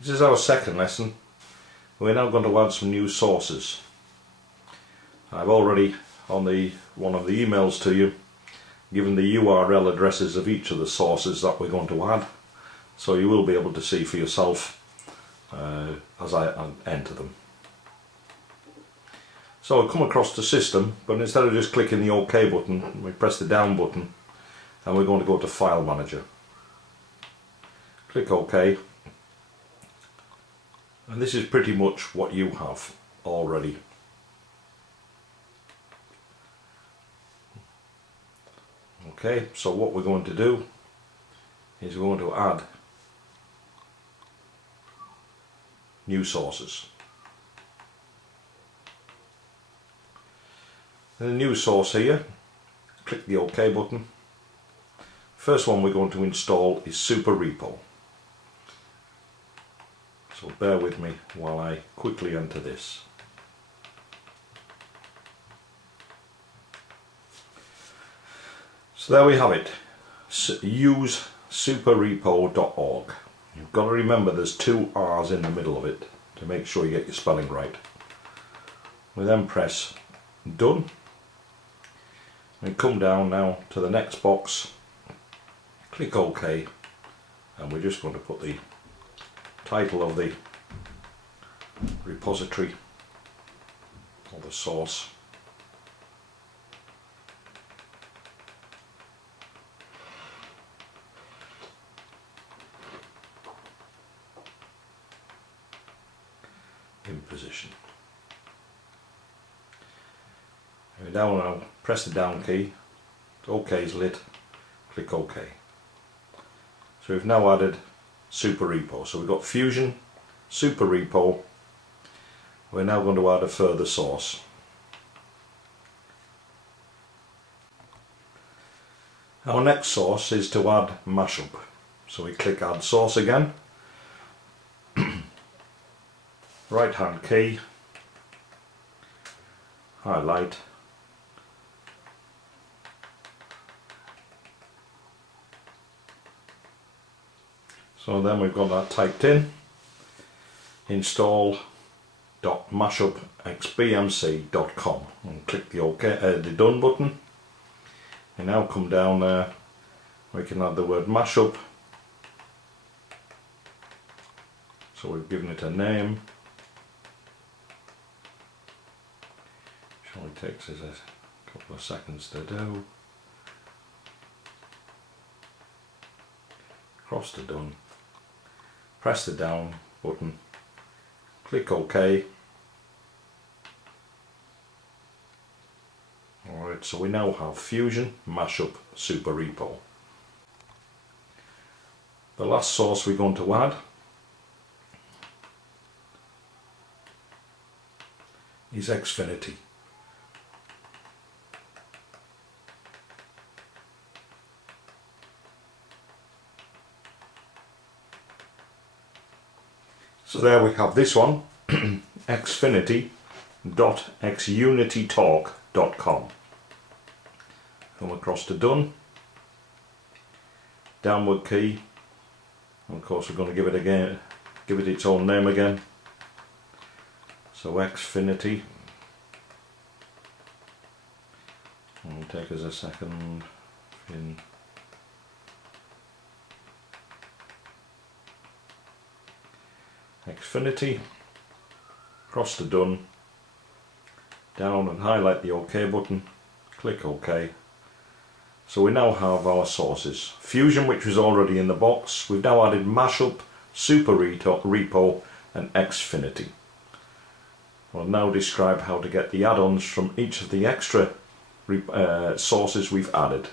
This is our second lesson. We're now going to add some new sauces. I've already, on one of the emails to you, given the URL addresses of each of the sauces that we're going to add, so you will be able to see for yourself as I enter them. So I come across the system, but instead of just clicking the OK button, we press the down button and we're going to go to File Manager. Click OK, and this is pretty much what you have already. Okay, so what we're going to do is we're going to add new sauces. In the new sauce here, click the OK button. First one we're going to install is Super Repo. So bear with me while I quickly enter this. So there we have it. Use superrepo.org. You've got to remember there's two R's in the middle of it to make sure you get your spelling right. We then press Done. We come down now to the next box, click OK, and we're just going to put the title of the repository or the source. In position. And down now, press the down key, OK is lit, click OK. So we've now added Super Repo. So we've got Fusion, Super Repo. We're now going to add a further source. Our next source is to add mashup. So we click Add Source again. Right hand key, highlight, so then we've got that typed in, install.mashupxbmc.com, and click the OK, the done button, and now come down there, we can add the word mashup, so we've given it a name. Only takes us a couple of seconds to do. Cross to done. Press the down button. Click OK. Alright, so we now have Fusion, Mashup, Super Repo. The last source we're going to add is Xfinity. So there we have this one, xfinity.xunitytalk.com. Come across to done, downward key, and of course we're going to give it its own name again. So Xfinity, it'll take us a second. Xfinity, cross to done, down and highlight the OK button, click OK. So we now have our sources. Fusion, which was already in the box, we've now added Mashup, Super Repo and Xfinity. We'll now describe how to get the add-ons from each of the extra sources we've added.